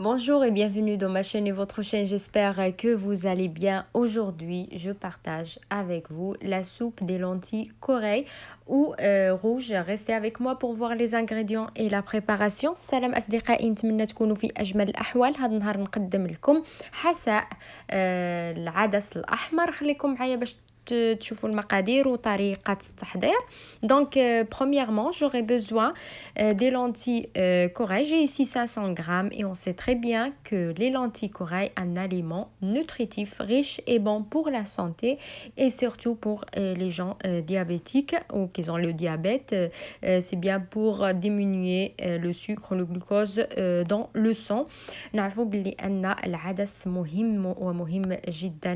Bonjour et bienvenue dans ma chaîne et votre chaîne. J'espère que vous allez bien. Aujourd'hui, je partage avec vous la soupe des lentilles Corée ou rouge. Restez avec moi pour voir les ingrédients et la préparation. سلام أصدقائي، نتمنى تكونوا في أجمل الأحوال. هذا النهار نقدم لكم حساء العدس الأحمر. خليكم معايا باش تشوفوا المقادير وطريقة التحضير. Donc, premièrement, j'aurai besoin des lentilles corail. J'ai ici 500 grammes et on sait très bien que les lentilles corail, un aliment nutritif, riche et bon pour la santé et surtout pour les gens diabétiques ou qui ont le diabète. C'est bien pour diminuer le sucre, le glucose dans le sang. نعرفوا بلي أن العدس مهم ومهم جدا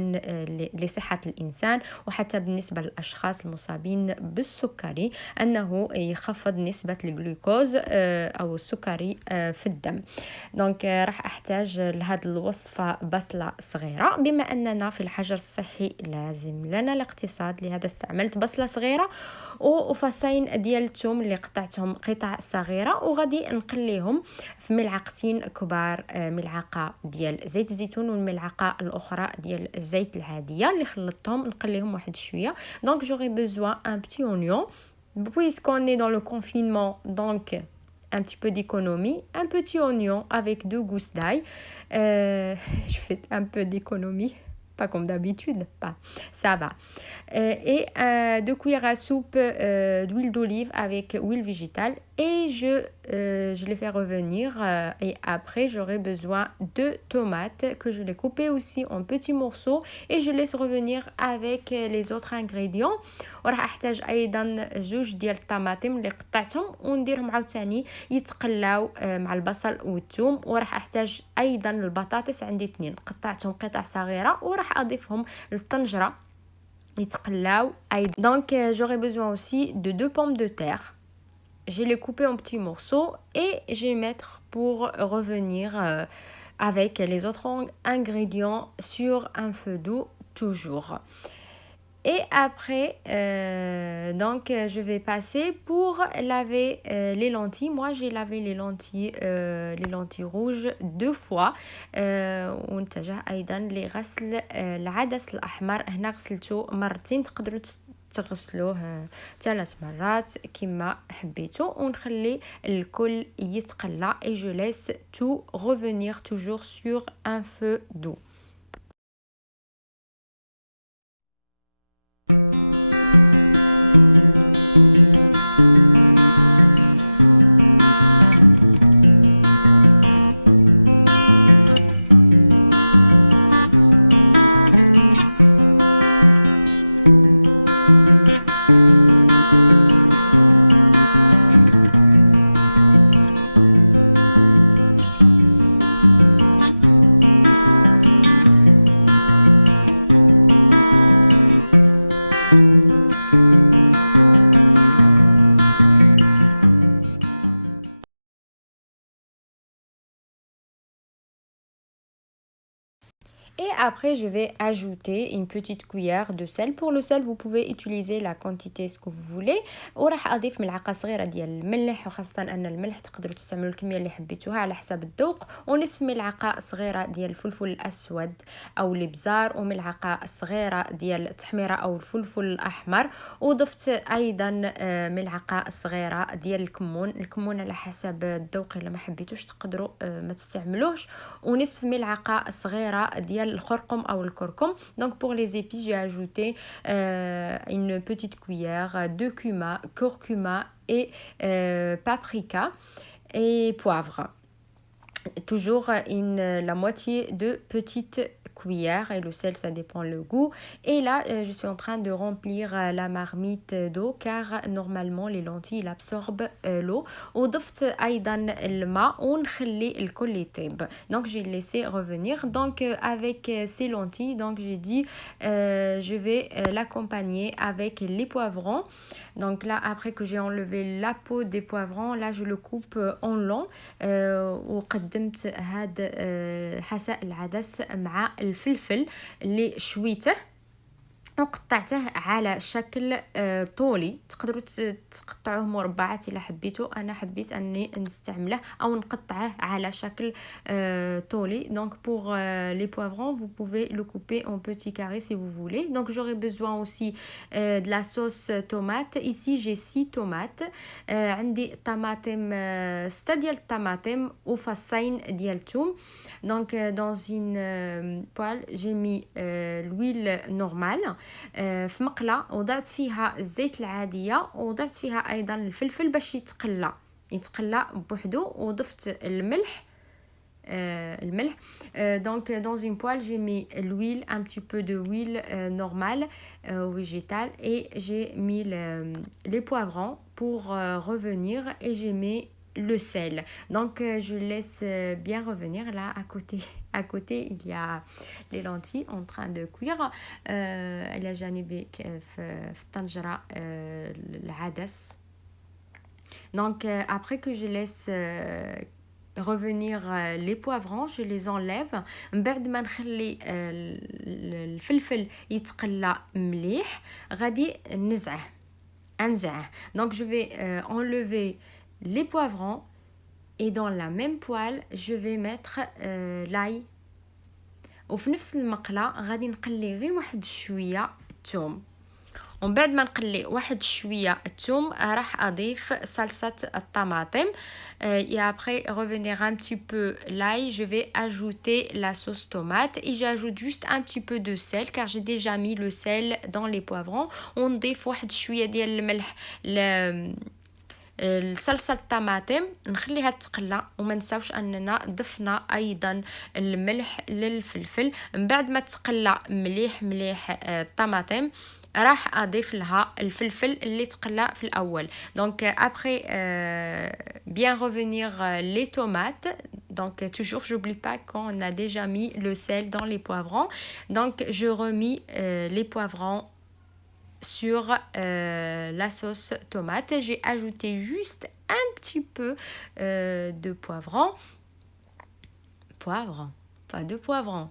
لصحة الإنسان وحتى بالنسبة للأشخاص المصابين بالسكري أنه يخفض نسبة الجلوكوز أو السكري في الدم. دونك راح أحتاج لهذه الوصفة بصلة صغيرة. بما أننا في الحجر الصحي لازم لنا الاقتصاد، لهذا استعملت بصلة صغيرة وفصين ديال الثوم اللي قطعتهم قطع صغيرة، وغادي نقليهم في ملعقتين كبار، ملعقة ديال زيت الزيتون والملعقة الأخرى ديال الزيت العادية اللي خلطتهم، نقليهم واحد شوية. Donc j'aurai besoin un petit oignon puisqu'on est dans le confinement, donc un petit peu d'économie, un petit oignon avec 2 gousses d'ail. Je fais un peu d'économie, pas comme d'habitude, pas, ça va. Et 2 cuillères à soupe d'huile d'olive avec huile végétale et je les fais revenir et après j'aurai besoin de tomates que je les coupe aussi en petits morceaux et je laisse revenir avec les autres ingrédients. وراح احتاج ايضا 2 ديال الطماطم اللي قطعتهم ونديرهم عاوتاني يتقلاو مع البصل والثوم. وراح احتاج ايضا البطاطس، عندي 2 قطعتهم قطع صغيره وراح اضيفهم للطنجره يتقلاو ايضا. Donc j'aurai besoin aussi de 2 pommes de terre. Je les couper en petits morceaux et je vais mettre pour revenir avec les autres ingrédients sur un feu doux toujours. Et après, donc je vais passer pour laver les lentilles. Moi, j'ai lavé les lentilles rouges 2 fois. ونتجه أيضا لغسل العدس الأحمر. هنا غسلته مرتين، تقدروا تغسلوه 3 مرات كما حبيتوا، ونخلي الكل يتقلى et je laisse tout revenir toujours sur un feu doux. Et après, je vais ajouter une petite cuillère de sel. Pour le sel, vous pouvez utiliser la quantité ce que vous voulez. وراح أضيف ملعقة صغيرة ديال الملح، وخاصة أن الملح تقدروا تستعملوا الكمية اللي حبيتوها على حسب الذوق، ونصف ملعقة صغيرة ديال الفلفل الأسود أو الإبزار، وملعقة صغيرة ديال التحميرة أو الفلفل الأحمر، وضفت أيضا ملعقة صغيرة ديال الكمون على حسب الذوق، إلا ما حبيتوش تقدروا ما تستعملوش، ونصف ملعقة صغيرة ديال الخرقم أو الكركم. Donc pour les épices, j'ai ajouté une petite cuillère de curcuma et paprika et poivre. Toujours la moitié de petite cuillère, et le sel ça dépend le goût. Et là je suis en train de remplir la marmite d'eau car normalement les lentilles absorbent l'eau. وضفت ايضا الماء ونخلي الكل يطيب. Donc j'ai laissé revenir. Donc avec ces lentilles, donc j'ai dit je vais l'accompagner avec les poivrons. Donc là, après que j'ai enlevé la peau des poivrons, là je le coupe en long. وقدمت هاد حساء العدس مع الفلفل اللي شويته وقطعته على شكل طولي. تقدروا تقطعوه مربعات الا حبيتوا، انا حبيت اني نستعمله او نقطعه على شكل طولي. Donc pour les poivrons vous pouvez le couper en petits carrés si vous voulez. Donc j'aurai besoin aussi de la sauce tomate. Ici j'ai 6 tomates. عندي طماطم 6 ديال الطماطم وفصين ديال الثوم. Donc dans une poêle j'ai mis l'huile normale في مقله، وضعت فيها الزيت العاديه، وضعت فيها ايضا الفلفل باش يتقلى بوحدو، وضفت الملح. Donc dans une poêle j'ai mis l'huile, un petit peu de huile normale végétale, et j'ai mis les poivrons pour revenir, et j'ai mis le sel. Donc je laisse bien revenir. Là à côté il y a les lentilles en train de cuire. على جانبي في الطنجرة العدس. Donc après que je laisse revenir les poivrons, je les enlève. من بعد ما نخلي الفلفل يتقلى مليح غادي ننزعه. Donc je vais enlever les poivrons, et dans la même poêle je vais mettre l'ail, وفي نفس المقله غادي نقلي غير واحد شويه الثوم. ومن بعد ما نقلي واحد شويه الثوم راح اضيف صلصه الطماطم. Et après revenir un petit peu l'ail, je vais ajouter la sauce tomate, et j'ajoute juste un petit peu de sel car j'ai déjà mis le sel dans les poivrons. ونضيف واحد شويه ديال الملح الصلصه الطماطم، نخليها تقلى، وما نساوش اننا ضفنا ايضا الملح للفلفل. من بعد ما تقلى مليح الطماطم راح اضيف لها الفلفل اللي تقلى في الاول. Donc après bien revenir les tomates. Donc toujours j'oublie pas qu'on a déjà mis le sel dans les poivrons. Donc je remis les poivrons sur la sauce tomate. J'ai ajouté juste un petit peu de poivron, pas de poivron.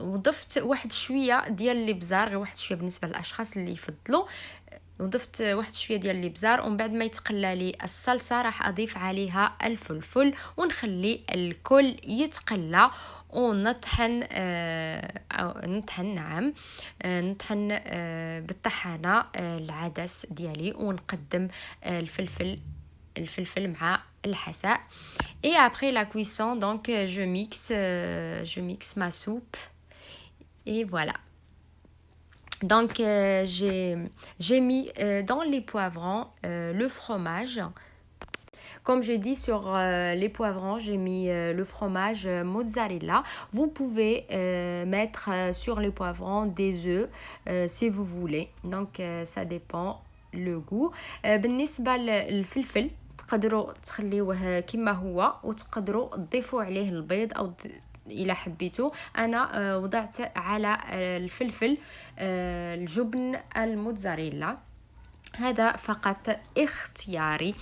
وضفت واحد شويه ديال الابزار، غير واحد شويه بالنسبه للاشخاص اللي يفضلوا. وضفت واحد شويه ديال الابزار، ومن بعد ما يتقلى لي الصلصه راح اضيف عليها الفلفل، ونخلي الكل يتقلى، ونطحن نطحن بالطحانه العدس ديالي، ونقدم الفلفل مع الحساء. Et après la cuisson, donc je mixe ma soupe, et voilà. Donc j'ai mis dans les poivrons le fromage. Comme je dis, sur les poivrons, j'ai mis le fromage mozzarella. Vous pouvez mettre sur les poivrons des œufs si vous voulez. Donc ça dépend le goût. بالنسبة للفلفل تقدروا تخليوه كما هو، وتقدروا تضيفوا عليه البيض او إلى حبيتوا. أنا وضعت على الفلفل الجبن الموتزاريلا. هذا فقط اختياري.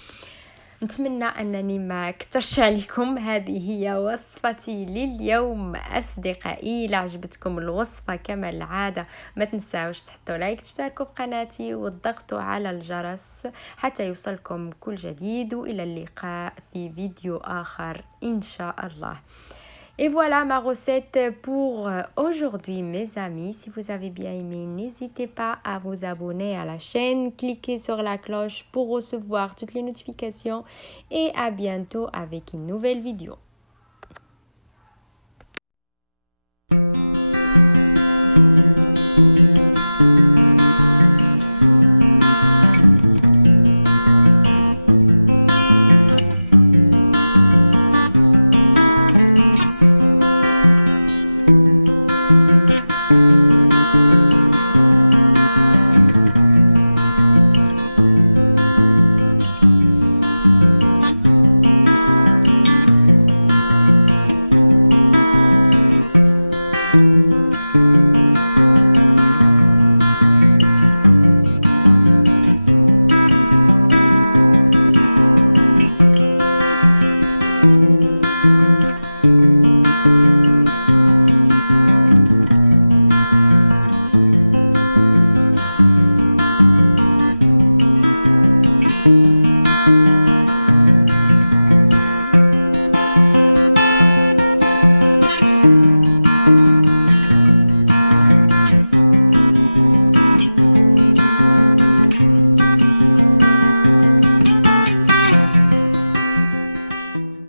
نتمنى أنني ما كترش عليكم. هذه هي وصفتي لليوم أصدقائي. إذا عجبتكم الوصفة كما العادة ما تنساوش تحطوا لايك، تشتركوا بقناتي، وتضغطوا على الجرس حتى يوصلكم كل جديد. وإلى اللقاء في فيديو آخر إن شاء الله. Et voilà ma recette pour aujourd'hui mes amis. Si vous avez bien aimé, n'hésitez pas à vous abonner à la chaîne, cliquez sur la cloche pour recevoir toutes les notifications, et à bientôt avec une nouvelle vidéo.